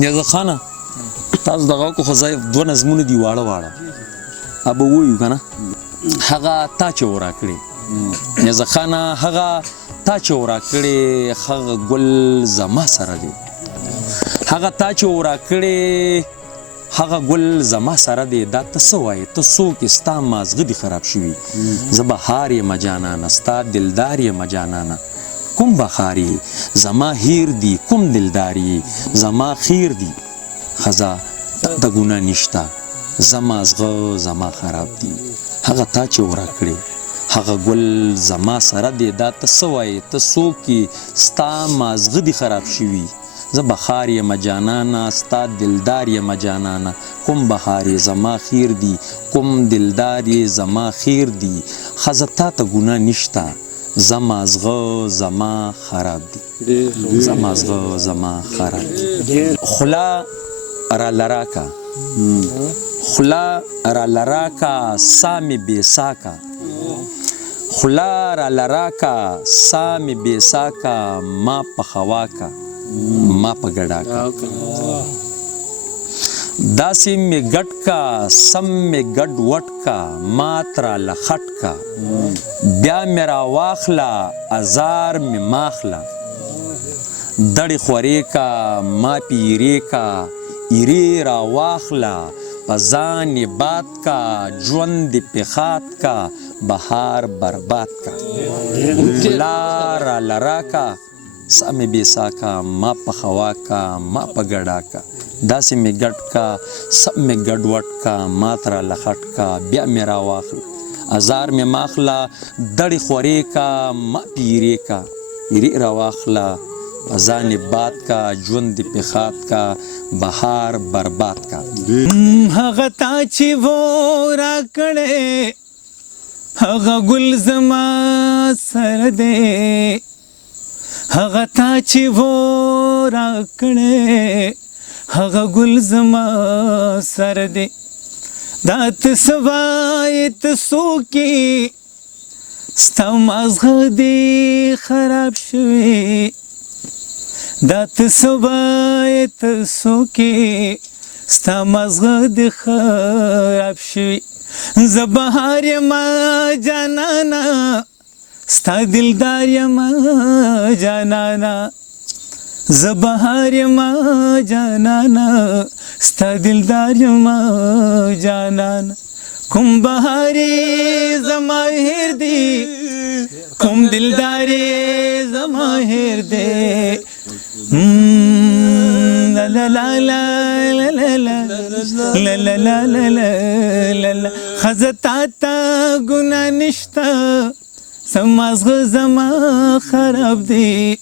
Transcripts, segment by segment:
نیازه خانه تاسو دغه کو خو ځای دوه نظمونه دي واړه واړه ابه وایو که نه هغه تا چې وراکړې نیازه خانه هغه تا چې وراکړې هغه ګل زما سره دی هغه تا چې وراکړې هغه ګل زما سره دی دا ته څه وایې ته څوک یې ستا مازغه دي خراب شوي زه بهار یم جانانه ستا دلدار یم جانانه کوم بهار یې زما هیر دی کوم دلدار یې زما خیر دی ښځه د ګناه نشته زما زغه زما خراب دی هغه تا چې وراکړې هغه ګل زما سره دی دا ته څه وایې ته څوک یې ستا مازغه دي خراب شوي زه بهار یم جانانه ستا دلدار یم جانانه کوم بهار یې زما خیر دی کوم دلدار یې زما خیر دی ښځه تا ته ګناه نشته زما زغه زما خراب دی زما زغه زما خراب دی خلا را لراکا خلا را لراکا سامی بیساکا خلا را لراکا سامی بیساکا ما پخواکا ما په ګډاکا داسې مې ګډ کا سم مې ګډ وټ کا ما ترا لخټ کا بیا مې را واخله ازار مې ماخله دړې خورې کا ما پیرې کا ایرې را واخله په ځان یې باد کا ژوند دې پخات کا بهار برباد کا خلا را لراکا سامې بیساکا ما پخواکا ما په ګډاکا داسې مې ګډ کا سم مې ګډ وټ کا ما ترا لخټ کا بیا مې را واخله ازار مې ماخله دړې خورې کا ما پیرې کا ایرې را واخله ځان باد کا ژوند دې پخات کا بهار برباد کا هغه تا چې و راکړې هغه ګل زما سره دی هغه تا چې و راکړې هغه ګل زما سره دی دا ته څه وایې ته څوک یې ستا مازغه دې خراب شوی دا ته څه وایې ته څوک یې ستا مازغه دې خراب شوی زه بهار یم جانانه ستا دلدار یم جانانه زه بهار یم جانانه ستا دلدار یم جانانه کوم بهار زما هیر دی کوم دلدار زما هیر دی لا لا لا لا لا لا لا لا لا لا لا لا ښځه تا ته ګناه نشته مازغه زما خراب دی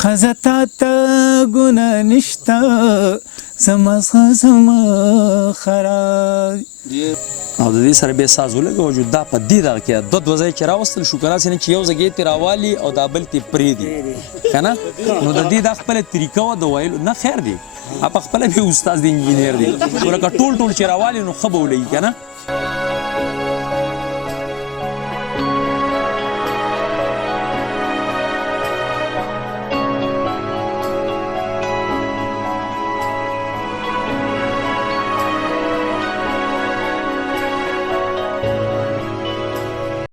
ښځه تا ته ګناه نشته مازغه زما خراب او د دې سره بیا ساز ولګوو چې دا په دې دغه کې دوه ځای چې راوستل شو که نه چې یو ځای ترې راوالي او دا بل ترې پرېږدي که نه نو د دې دا خپله طریقه وه د ویلو نه خیر دی په خپله بیا استاد د انجینر دی نو لکه ټول چې راوالي نو ښه به ولګي که نه